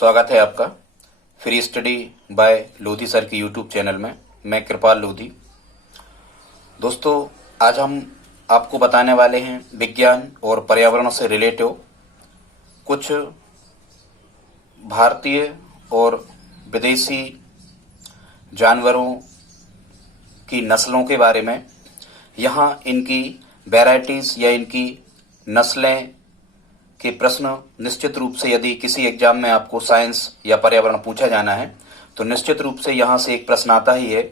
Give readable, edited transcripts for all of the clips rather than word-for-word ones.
स्वागत है आपका free study bye Lodhi sir की यूट्यूब चैनल में। मैं कृपाल लोधी। दोस्तों, आज हम आपको बताने वाले हैं विज्ञान और पर्यावरण से रिलेटेड कुछ भारतीय और विदेशी जानवरों की नस्लों के बारे में। यहाँ इनकी वैरायटीज या इनकी नस्लें के प्रश्न निश्चित रूप से यदि किसी एग्जाम में आपको साइंस या पर्यावरण पूछा जाना है तो निश्चित रूप से यहाँ से एक प्रश्न आता ही है।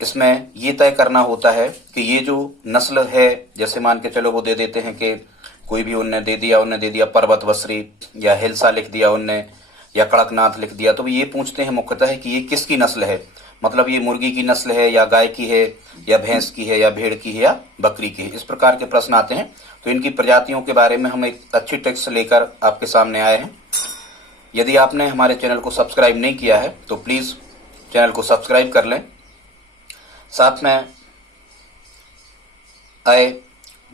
इसमें ये तय करना होता है कि ये जो नस्ल है, जैसे मान के चलो वो दे देते हैं कि कोई भी उनने दे दिया पर्वत बसरी या हिल्सा लिख दिया उनने या कड़कनाथ लिख दिया, तो ये पूछते हैं मुख्यतः कि ये किसकी नस्ल है। मतलब ये मुर्गी की नस्ल है या गाय की है या भैंस की है या भेड़ की है या बकरी की है। इस प्रकार के प्रश्न आते हैं। तो इनकी प्रजातियों के बारे में हम एक अच्छी टिप्स लेकर आपके सामने आए हैं। यदि आपने हमारे चैनल को सब्सक्राइब नहीं किया है तो प्लीज चैनल को सब्सक्राइब कर लें। साथ में आए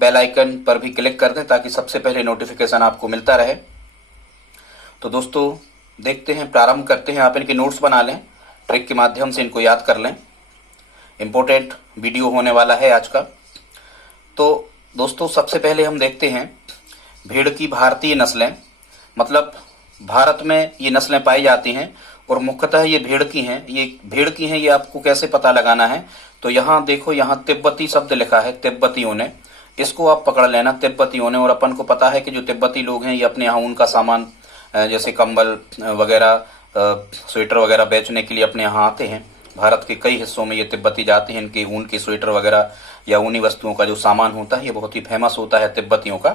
बेल आइकन पर भी क्लिक कर दें ताकि सबसे पहले नोटिफिकेशन आपको मिलता रहे। तो दोस्तों देखते हैं, प्रारंभ करते हैं। आप इनके नोट्स बना लें, ट्रिक के माध्यम से इनको याद कर लें। इंपॉर्टेंट वीडियो होने वाला है आज का। तो दोस्तों सबसे पहले हम देखते हैं भेड़ की भारतीय नस्लें। मतलब भारत में ये नस्लें पाई जाती हैं और मुख्यतः ये भेड़ की हैं। ये आपको कैसे पता लगाना है, तो यहाँ देखो, यहाँ तिब्बती शब्द लिखा है, तिब्बतियों ने। इसको आप पकड़ लेना, तिब्बतियों ने। और अपन को पता है कि जो तिब्बती लोग हैं ये अपने यहाँ ऊन का सामान जैसे कंबल वगैरह, स्वेटर वगैरह बेचने के लिए अपने यहाँ आते हैं। भारत के कई हिस्सों में ये तिब्बती जाते हैं। इनके ऊन के स्वेटर वगैरह या ऊनी वस्तुओं का जो सामान होता है ये बहुत ही फेमस होता है तिब्बतियों का।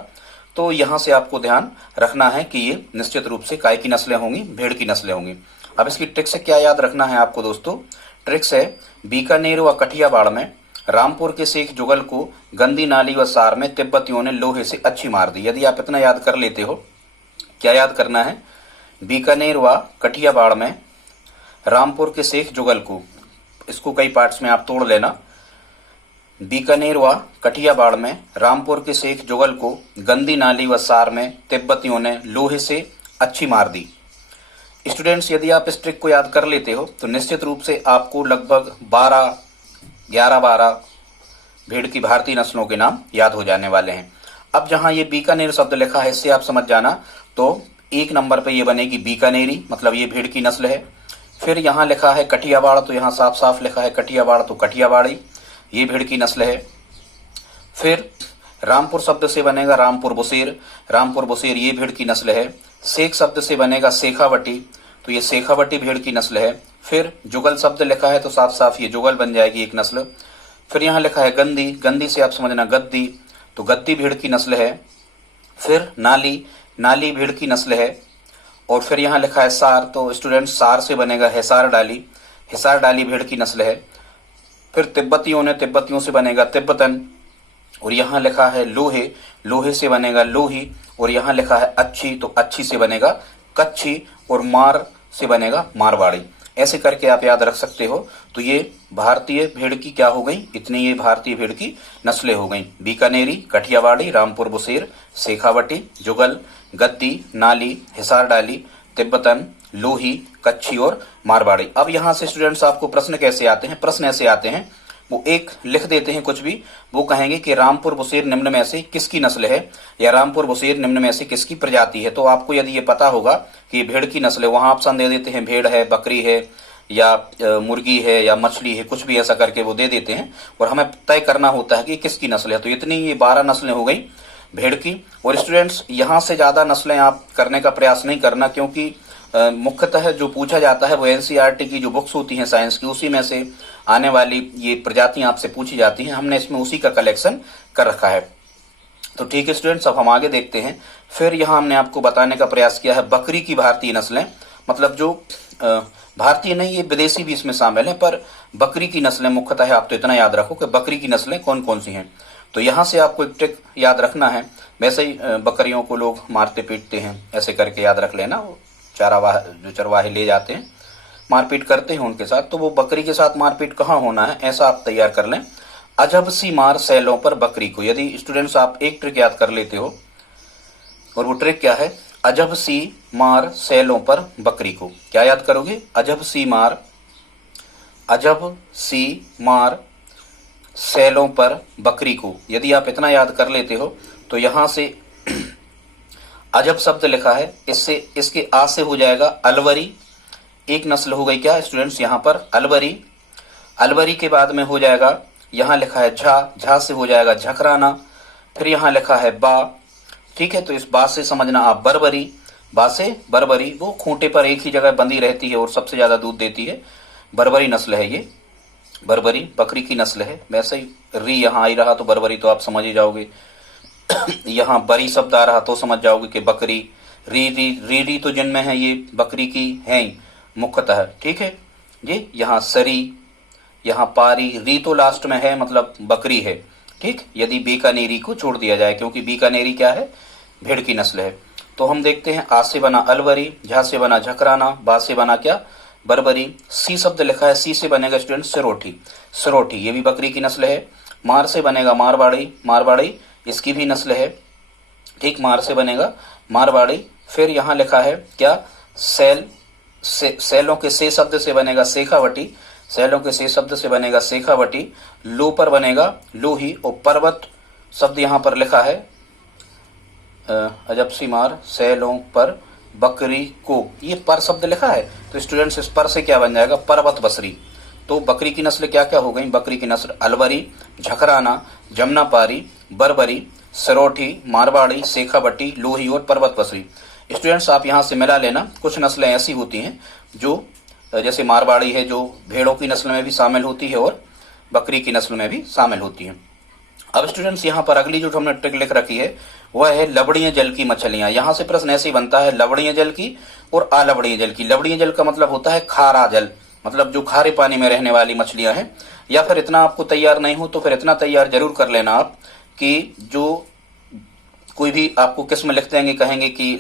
तो यहाँ से आपको ध्यान रखना है कि ये निश्चित रूप से काय की नस्लें होंगी, भेड़ की नस्लें होंगी। अब इसकी ट्रिक से क्या याद रखना है आपको दोस्तों? ट्रिक्स है, बीकानेर व कठियावाड़ में रामपुर के शेख जुगल को गंदी नाली व सार में तिब्बतियों ने लोहे से अच्छी मार दी। यदि आप इतना याद कर लेते हो, क्या याद करना है? बीकानेर व कठियावाड़ में रामपुर के शेख जुगल को, इसको कई पार्ट्स में आप तोड़ लेना। बीकानेर व कठियावाड़ में रामपुर के शेख जुगल को गंदी नाली व सार में तिब्बतियों ने लोहे से अच्छी मार दी। स्टूडेंट्स, यदि आप इस ट्रिक को याद कर लेते हो तो निश्चित रूप से आपको लगभग 11-12 भेड़ की भारतीय नस्लों के नाम याद हो जाने वाले हैं। अब जहां ये बीकानेर शब्द लिखा है इससे आप समझ जाना, तो एक नंबर पे ये बनेगी बीकानेरी, मतलब ये भेड़ की नस्ल है। फिर यहाँ लिखा है कठियावाड़, तो यहाँ साफ साफ लिखा है कठियावाड़, तो कठियावाड़ी ये भेड़ की नस्ल है। फिर रामपुर शब्द से बनेगा रामपुर बुसेर ये भेड़ की नस्ल है। शेख शब्द से बनेगा शेखावटी, तो ये शेखावटी भेड़ की नस्ल है। फिर जुगल शब्द लिखा है तो साफ साफ ये जुगल बन जाएगी एक नस्ल। फिर यहाँ लिखा है गंदी से आप समझना गद्दी, तो गद्दी भेड़ की नस्ल है। फिर नाली भेड़ की नस्ल है। और फिर यहाँ लिखा है सार, तो स्टूडेंट सार से बनेगा हिसार डाली भेड़ की नस्ल है। फिर तिब्बतियों से बनेगा तिब्बतन। और यहाँ लिखा है लोहे से बनेगा लोही। और यहाँ लिखा है अच्छी, तो अच्छी से बनेगा कच्छी। और मार से बनेगा मारवाड़ी। ऐसे करके आप याद रख सकते हो। तो ये भारतीय भेड़ की क्या हो गई? इतनी ये भारतीय भेड़ की नस्लें हो गई। बीकानेरी, कठियावाड़ी, रामपुर बुसेर, शेखावटी, जुगल, गद्दी, नाली, हिसार डाली, तिब्बतन, लोही, कच्छी और मारवाड़ी। अब यहाँ से स्टूडेंट्स आपको प्रश्न कैसे आते हैं? प्रश्न ऐसे आते हैं, वो एक लिख देते हैं कुछ भी, वो कहेंगे कि रामपुर बुसेर निम्न में से किसकी नस्ल है या रामपुर बुसेर निम्न में से किसकी प्रजाति है। तो आपको यदि ये पता होगा कि ये भेड़ की नस्ल है, वहां ऑप्शन दे देते हैं भेड़ है, बकरी है या मुर्गी है या मछली है, कुछ भी ऐसा करके वो दे देते हैं। और हमें तय करना होता है कि किसकी नस्ल है। तो इतनी ये 12 नस्लें हो गई भेड़ की। और स्टूडेंट्स यहाँ से ज्यादा नस्लें आप करने का प्रयास नहीं करना, क्योंकि मुख्यतः जो पूछा जाता है वो एनसीईआरटी की जो बुक्स होती हैं साइंस की, उसी में से आने वाली ये प्रजातियां आपसे पूछी जाती हैं। हमने इसमें उसी का कलेक्शन कर रखा है। तो ठीक है स्टूडेंट्स, अब हम आगे देखते हैं। फिर यहाँ हमने आपको बताने का प्रयास किया है बकरी की भारतीय नस्लें। मतलब जो भारतीय नहीं, ये विदेशी भी इसमें शामिल है, पर बकरी की नस्लें मुख्यतः है। आप तो इतना याद रखो कि बकरी की नस्लें कौन कौन सी हैं। तो यहाँ से आपको एक ट्रिक याद रखना है। वैसे ही बकरियों को लोग मारते पीटते हैं, ऐसे करके याद रख लेना। जो चरवाहे ले जाते हैं मारपीट करते हैं उनके साथ, तो वो बकरी के साथ मारपीट कहाँ होना है, ऐसा आप तैयार कर लें। अजब सी मार सैलों पर बकरी को। यदि स्टूडेंट्स आप एक ट्रिक याद कर लेते हो, और वो ट्रिक क्या है? अजब सी मार सैलों पर बकरी को। क्या याद करोगे? अजब सी मार, अजब सी मार सैलों पर बकरी को। यदि आप इतना याद कर लेते हो तो यहां से अजब शब्द लिखा है, इससे इसके आ से हो जाएगा अलवरी, एक नस्ल हो गई क्या स्टूडेंट्स यहाँ पर अलवरी। अलवरी के बाद में हो जाएगा, यहाँ लिखा है झा, झा से हो जाएगा झकराना, फिर यहाँ लिखा है बा। ठीक है, तो इस बा से समझना आप बरबरी, बा से बरबरी, वो खूंटे पर एक ही जगह बंधी रहती है और सबसे ज्यादा दूध देती है, बरबरी नस्ल है ये, बरबरी बकरी की नस्ल है। वैसे ही री यहाँ आ ही रहा तो बरबरी तो आप समझ ही जाओगे यहाँ बरी शब्द आ रहा तो समझ जाओगे कि बकरी। री री री री तो जिनमें है ये बकरी की है ही मुख्यतः। ठीक है जी, यहाँ सरी, यहाँ पारी, री तो लास्ट में है मतलब बकरी है। ठीक, यदि बीकानेरी को छोड़ दिया जाए, क्योंकि बीकानेरी क्या है, भेड़ की नस्ल है। तो हम देखते हैं आ से बना अलवरी, झा से बना झकराना, बा से बना क्या बरबरी, सी शब्द लिखा है, सी से बनेगा स्टूडेंट सिरोठी, सिरोठी ये भी बकरी की नस्ल है। मार से बनेगा मारवाड़ी, मारवाड़ी इसकी भी नस्ल है। ठीक, मार से बनेगा मारवाड़ी। फिर यहाँ लिखा है क्या सैल, सैलों के से शब्द से बनेगा शेखावटी, सैलों के से शब्द से बनेगा शेखावटी। लो पर बनेगा लोही, और पर्वत शब्द यहाँ पर लिखा है अजब सी मार सैलों पर बकरी को, ये पर शब्द लिखा है तो स्टूडेंट्स इस पर से क्या बन जाएगा पर्वत बसरी। तो बकरी की नस्ल क्या क्या हो गई, बकरी की नस्ल अलवरी, झकराना, जमुनापारी, बरबरी, सरोठी, मारवाड़ी, शेखावटी, लोही और पर्वत बसरी। स्टूडेंट्स आप यहाँ से मिला लेना, कुछ नस्लें ऐसी होती हैं जो जैसे मारवाड़ी है जो भेड़ों की नस्ल में भी शामिल होती है और बकरी की नस्ल में भी शामिल होती है। अब स्टूडेंट्स यहाँ पर अगली जो हमने ट्रिक लिख रखी है वह है लवणीय जल की मछलियां। यहाँ से प्रश्न ऐसे ही बनता है लवणीय जल की और अलवणीय जल की। लवणीय जल का मतलब होता है खारा जल, मतलब जो खारे पानी में रहने वाली मछलियां हैं। या फिर इतना आपको तैयार नहीं हो तो फिर इतना तैयार जरूर कर लेना आप कि जो कोई भी आपको किस्म लिख देंगे, कहेंगे कि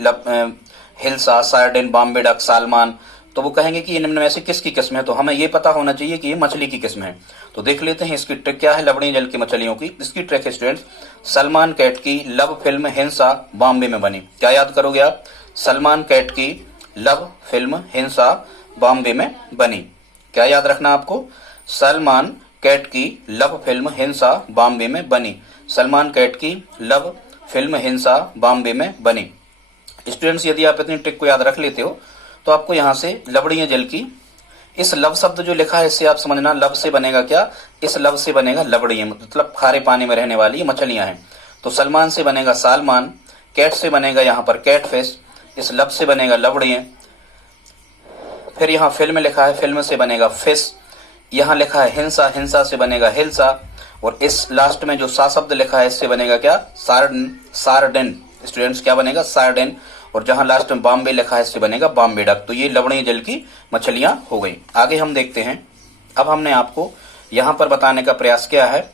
हिल्सा, सार्डिन, बॉम्बे डक, सालमान, तो वो कहेंगे कि इनमें में से किसकी किस्म है, तो हमें ये पता होना चाहिए कि ये मछली की किस्म है। तो देख लेते हैं इसकी ट्रिक क्या है लवणीय जल की मछलियों की। इसकी ट्रिक है स्टूडेंट्स, सलमान कैट की लव फिल्म हिंसा बॉम्बे में बनी। क्या याद करोगे आप, सलमान कैट की लव फिल्म हिंसा बॉम्बे में बनी। क्या याद रखना आपको, सलमान कैट की लव फिल्म हिंसा बॉम्बे में बनी, सलमान कैट की लव फिल्म हिंसा बॉम्बे में बनी। स्टूडेंट्स यदि आप इतनी ट्रिक को याद रख लेते हो तो आपको यहाँ से लवणीय जल की, इस लव शब्द जो लिखा है इससे आप समझना लव से बनेगा क्या, इस लव से बनेगा लवणीय, मतलब खारे पानी में रहने वाली मछलियां हैं। तो सलमान से बनेगा सालमान, कैट से बनेगा यहाँ पर कैट फिश, इस लव से बनेगा लवणीय। फिर यहाँ फिल्म लिखा है, फिल्म से बनेगा फिश। यहाँ लिखा है हिंसा, हिंसा से बनेगा हिल्सा। और इस लास्ट में जो सा शब्द लिखा है इससे बनेगा क्या सार्डन, सार्डन स्टूडेंट्स क्या बनेगा सार्डन। और जहां लास्ट में बॉम्बे लिखा है इससे बनेगा बॉम्बे डक। तो ये लवणीय जल की मछलियां हो गई। आगे हम देखते हैं, अब हमने आपको यहां पर बताने का प्रयास किया है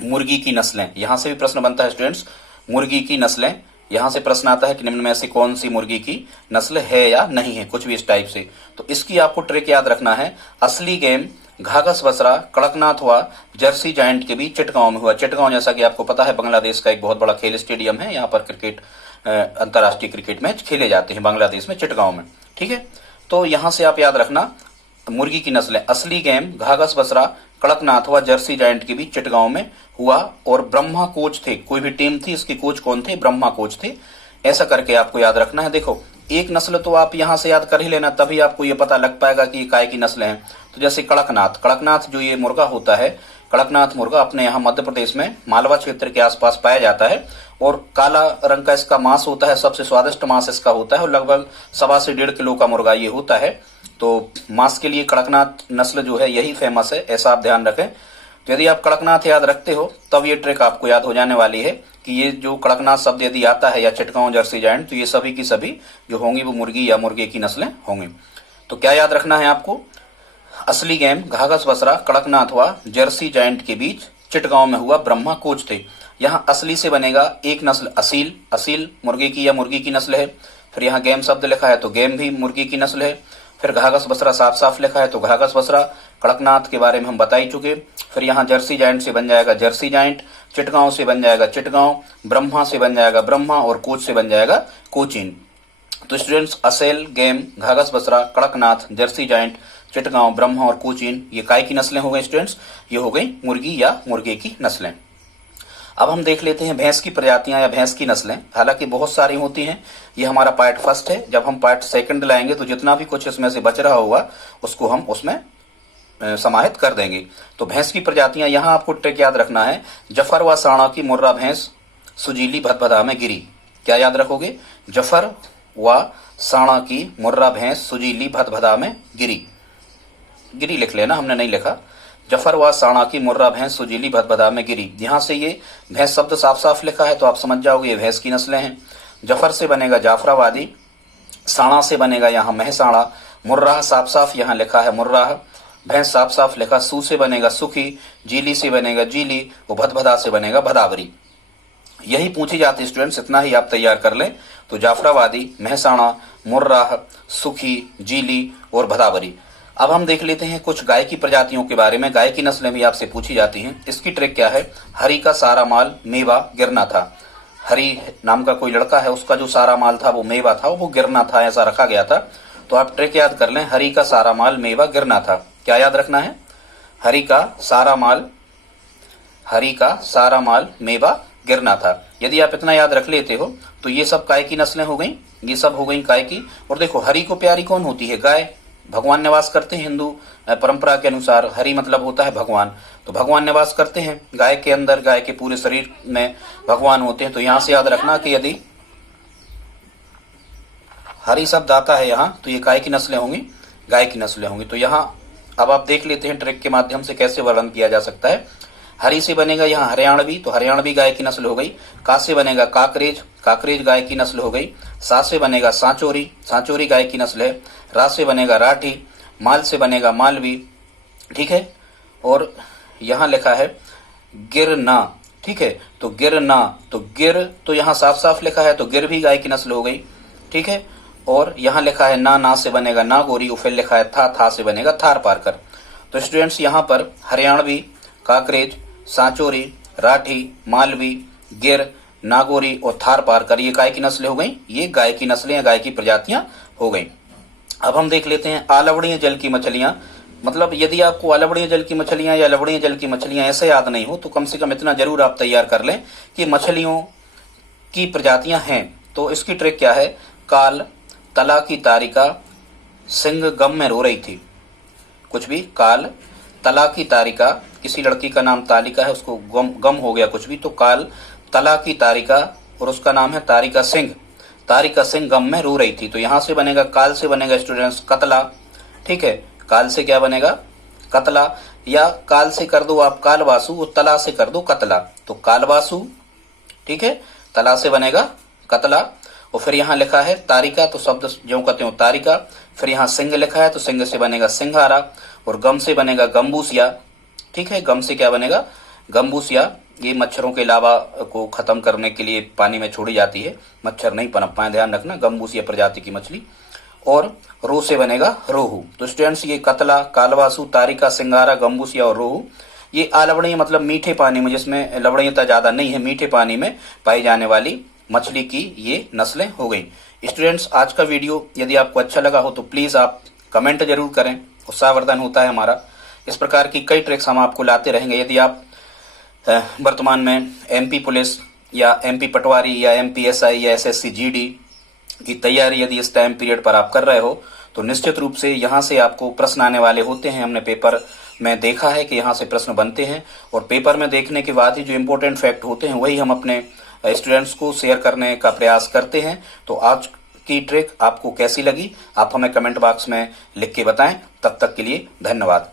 मुर्गी की नस्लें। यहां से भी प्रश्न बनता है स्टूडेंट्स, मुर्गी की नस्लें। यहां से प्रश्न आता है कि निम्न में से कौन सी मुर्गी की नस्ल है या नहीं है, कुछ भी इस टाइप से। तो इसकी आपको ट्रिक याद रखना है, असली गेम घाघस बसरा कड़कनाथ हुआ जर्सी जायंट के बीच चिटगांव में हुआ। चिटगांव जैसा कि आपको पता है बांग्लादेश का एक बहुत बड़ा खेल स्टेडियम है, यहाँ पर क्रिकेट अंतर्राष्ट्रीय क्रिकेट मैच खेले जाते हैं बांग्लादेश में चिटगांव में। ठीक है, तो यहां से आप याद रखना मुर्गी की नस्लें, असली गेम घाघस बसरा कड़कनाथ हुआ जर्सी जायंट के बीच चिटगांव में हुआ। और ब्रह्मा कोच थे, कोई भी टीम थी इसके कोच कौन थे, ब्रह्मा कोच थे। ऐसा करके आपको याद रखना है। देखो एक नस्ल तो आप यहां से याद कर ही लेना, तभी आपको ये पता लग पाएगा कि काय की नस्ल है। तो जैसे कड़कनाथ, कड़कनाथ जो ये मुर्गा होता है, कड़कनाथ मुर्गा अपने यहाँ मध्य प्रदेश में मालवा क्षेत्र के आसपास पाया जाता है और काला रंग का इसका मांस होता है, सबसे स्वादिष्ट मांस इसका होता है और लगभग 1.25 से 1.5 किलो का मुर्गा ये होता है। तो मांस के लिए कड़कनाथ नस्ल जो है यही फेमस है, ऐसा आप ध्यान रखें। तो यदि आप कड़कनाथ याद रखते हो तब ये ट्रिक आपको याद हो जाने वाली है कि ये जो कड़कनाथ शब्द यदि आता है या चिटगांव जर्सी जायंट, तो ये सभी की सभी जो होंगी वो मुर्गी या मुर्गे की नस्लें होंगी। तो क्या याद रखना है आपको, असली गेम घाघस बसरा कड़कनाथ हुआ जर्सी जायंट के बीच चिटगांव में हुआ, ब्रह्मा कोच थे। यहाँ असली से बनेगा एक नस्ल असील, असील मुर्गे की या मुर्गी की नस्ल है। फिर यहाँ गेम शब्द लिखा है तो गेम भी मुर्गी की नस्ल है। फिर घाघस बसरा साफ साफ लिखा है तो घाघस बसरा, कड़कनाथ के बारे में हम बता ही चुके। फिर यहाँ जर्सी जायंट से बन जाएगा जर्सी जायंट, चिटगांव से बन जाएगा चिटगांव, ब्रह्मा से बन जाएगा ब्रह्मा और कोच से बन जाएगा कोचीन। तो students Aseel, game, Ghagus Busra, Kadaknath, Jersey Giant, Chittagong, Brahma और कोचीन, ये काय की नस्लें हो गई स्टूडेंट्स? ये हो गई मुर्गी या मुर्गे की नस्लें। अब हम देख लेते हैं भैंस की प्रजातियां या भैंस की नस्लें। हालांकि बहुत सारी होती हैं, ये हमारा पार्ट फर्स्ट है। जब हम पार्ट सेकंड लाएंगे तो जितना भी कुछ इसमें से बच रहा होगा उसको हम उसमें समाहित कर देंगे। तो भैंस की प्रजातियां यहाँ आपको ट्रिक याद रखना है। जफर व साणा की मुर्रा भैंस सुजीली भदभदा में गिरी। क्या याद रखोगे? जफर व साणा की मुर्रा भैंस सुजीली भदभदा में गिरी। गिरी लिख लेना, हमने नहीं लिखा। जफर व साणा की मुर्रा भैंस सुजीली भदभदा में गिरी। यहां से ये भैंस शब्द साफ साफ लिखा है तो आप समझ जाओगे ये भैंस की नस्लें हैं। जफर से बनेगा जाफराबादी, साणा से बनेगा यहाँ महसाणा, मुर्राह साफ साफ यहाँ लिखा है मुर्राह, भैंस साफ साफ लिखा, सू से बनेगा सुखी, जीली से बनेगा जीली, और भदभदा से बनेगा भदावरी। यही पूछी जाती स्टूडेंट्स, इतना ही आप तैयार कर लें तो जाफराबादी, महसाणा, मुर्राह, सुखी, जीली और भदावरी। अब हम देख लेते हैं कुछ गाय की प्रजातियों के बारे में। गाय की नस्लें भी आपसे पूछी जाती हैं। इसकी ट्रिक क्या है? हरि का सारा माल मेवा गिरना था। हरि नाम का कोई लड़का है, उसका जो सारा माल था वो मेवा था, वो गिरना था, ऐसा रखा गया था। तो आप ट्रिक याद कर लें, हरि का सारा माल मेवा गिरना था। क्या याद रखना है? हरि का सारा माल मेवा गिरना था। यदि आप इतना याद रख लेते हो तो ये सब गाय की नस्लें हो गई, ये सब हो गई गाय की। और देखो हरि को प्यारी कौन होती है? गाय। भगवान निवास करते हैं हिंदू परंपरा के अनुसार। हरि मतलब होता है भगवान, तो भगवान निवास करते हैं गाय के अंदर, गाय के पूरे शरीर में भगवान होते हैं। तो यहां से याद रखना कि यदि हरि शब्द आता है यहाँ तो ये गाय की नस्लें होंगी, गाय की नस्लें होंगी। तो यहाँ अब आप देख लेते हैं ट्रिक के माध्यम से कैसे वर्णन किया जा सकता है। हरि से बनेगा यहाँ हरियाणवी, तो हरियाणवी गाय की नस्ल हो गई। का से बनेगा काकरेज, काकरेज गाय की नस्ल हो गई। सा से बनेगा सांचोरी, सांचोरी गाय की नस्ल है। रा से बनेगा राठी, माल से बनेगा मालवी, ठीक है। और यहाँ लिखा है गिरना, ठीक है। तो गिरना, तो गिर तो यहाँ साफ साफ लिखा है, तो गिर भी गाय की नस्ल हो गई, ठीक है। और यहाँ लिखा है ना से बनेगा नागोरी, और फिर लिखा है था से बनेगा थार पारकर। तो स्टूडेंट्स यहाँ पर हरियाणवी, काकरेज, सांचोरी, राठी, मालवी, गिर, नागोरी और थार पारकर, ये गाय की नस्लें हो गई। ये गाय की नस्लें, गाय की प्रजातियां हो गई। अब हम देख लेते हैं आलवणीय जल की मछलियां। मतलब यदि आपको आलवणीय जल की मछलियां या लवणीय जल की मछलियां ऐसे याद नहीं हो तो कम से कम इतना जरूर आप तैयार कर लें कि मछलियों की प्रजातियां हैं। तो इसकी ट्रिक क्या है? काल, तला की तारिका, सिंह गम में रो रही थी। कुछ भी, काल, तला की तारिका, किसी लड़की का नाम तालिका है, उसको गम हो गया कुछ भी, तो काल, तला की तारिका और उसका नाम है तारिका सिंह, तारिका सिंह गम में रो रही थी। तो यहां से बनेगा, काल से बनेगा स्टूडेंट्स कतला, ठीक है। काल से क्या बनेगा? कतला, या काल से कर दो आप कालवासु और तला से कर दो कतला, तो कालवासु, ठीक है। तला से बनेगा कतला। और फिर यहाँ लिखा है तारिका, तो शब्द जो कहते हो तारिका। फिर यहाँ सिंह लिखा है, तो सिंह से बनेगा सिंहारा। और गम से बनेगा गंबूसिया, ठीक है। गम से क्या बनेगा? गंबूसिया। ये मच्छरों के लावा को खत्म करने के लिए पानी में छोड़ी जाती है, मच्छर नहीं पनप पाए, ध्यान रखना। गंबूसिया प्रजाति की मछली। और रो से बनेगा रोहू। तो स्टूडेंट्स ये कतला, कालवासु, तारिका, सिंगारा, गंबूसिया और रोहू, ये आलवणीय मतलब मीठे पानी में, जिसमें लवणीयता ज्यादा नहीं है, मीठे पानी में पाई जाने वाली मछली की ये नस्लें हो गई। स्टूडेंट्स आज का वीडियो यदि आपको अच्छा लगा हो तो प्लीज आप कमेंट जरूर करें, उत्साहवर्धन होता है हमारा। इस प्रकार की कई ट्रिक्स हम आपको लाते रहेंगे। यदि आप वर्तमान में एमपी पुलिस या एमपी पटवारी या एमपीएसआई या एसएससी जीडी की तैयारी यदि इस टाइम पीरियड पर आप कर रहे हो तो निश्चित रूप से यहाँ से आपको प्रश्न आने वाले होते हैं। हमने पेपर में देखा है कि यहाँ से प्रश्न बनते हैं, और पेपर में देखने के बाद ही जो इम्पोर्टेंट फैक्ट होते हैं वही हम अपने स्टूडेंट्स को शेयर करने का प्रयास करते हैं। तो आज की ट्रिक आपको कैसी लगी आप हमें कमेंट बॉक्स में लिख के बताएं। तब तक के लिए धन्यवाद।